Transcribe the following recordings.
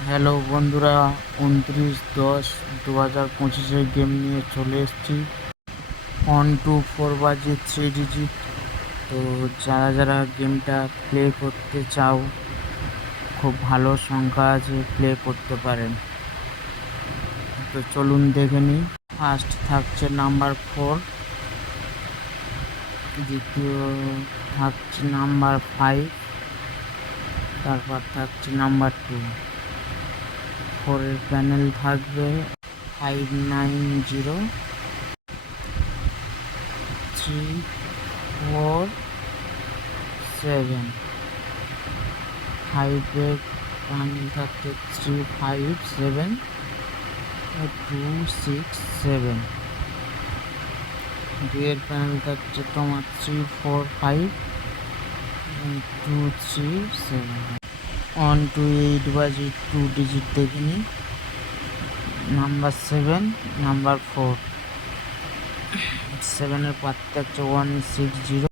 Hello বন্ধুরা, 29/10/2025 game নিয়ে চলে এসেছি। 1 2 4 বাজে 3 ডিজিট। তো যারা গেমটা প্লে করতে চাও, খুব ভালো সংখ্যা আছে, প্লে করতে পারেন। তো চলুন দেখে নিই। ফার্স্ট থাকছে নাম্বার 4, দ্বিতীয় থাকছে নাম্বার 5, তারপর থাকছে নাম্বার 2। 4-এর প্যানেল থাকবে 590 3 4 7। 5-এর প্যানেল থাকছে 3 5 7 2 6 7। 2-এর প্যানেল থাকছে তোমার 3 4 5 2 3 7। 1 to 8 বাজে 2 ডিজিট দেখে নিই। Number 7, number 4। 7-এর পাতে থাকছে 1 6 0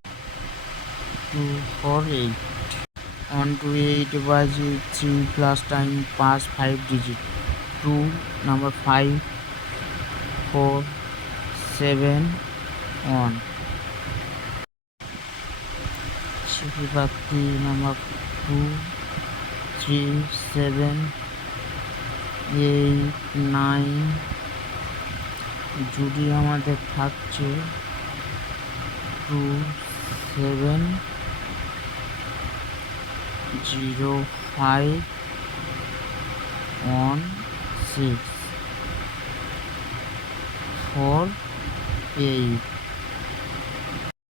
2 4 8। 1 to 8 বাজে 3 plus time pass 5 digit 2 number 5 4 7 1। CP পাখি নাম্বার 2 3 7 8 9। জুডি আমাদের থাকছে 2 7 0 5 1 6 4 8।